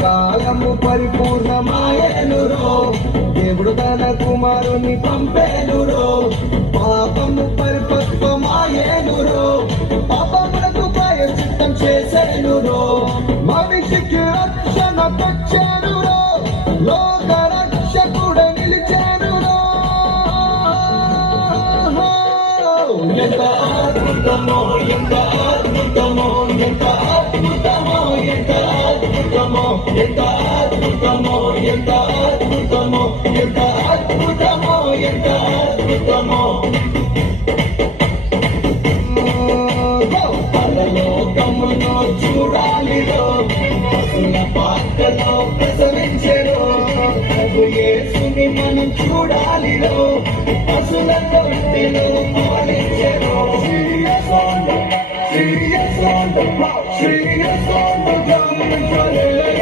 కాలము పరిపూర్ణమాయనురో దేవుడు తన కుమారుని పంపేనురో పాపము పరిపక్వమాయనురో పాపములకు ప్రాయశ్చిత్తం చేసేనురో మనిషికి రక్షణ తెచ్చేనురో లోక రక్షకుడ నిలిచేనురో ఎంత అద్భుతమో ఎంత అద్భుతమో ఎంత అద్భుతమో ఎంత అద్భుతమో ఎంత అద్భుతమో ఎంత అద్భుతమో ఎంత అద్భుతమో ఎంత అద్భుతమో పరలోకమును చూడాలిరో పశుల పాత్రలో ప్రసవించెరో ప్రభు యేసుని మనం చూడాలిరో పశుల తొట్టిలో పాలించెరో Serious on the drum,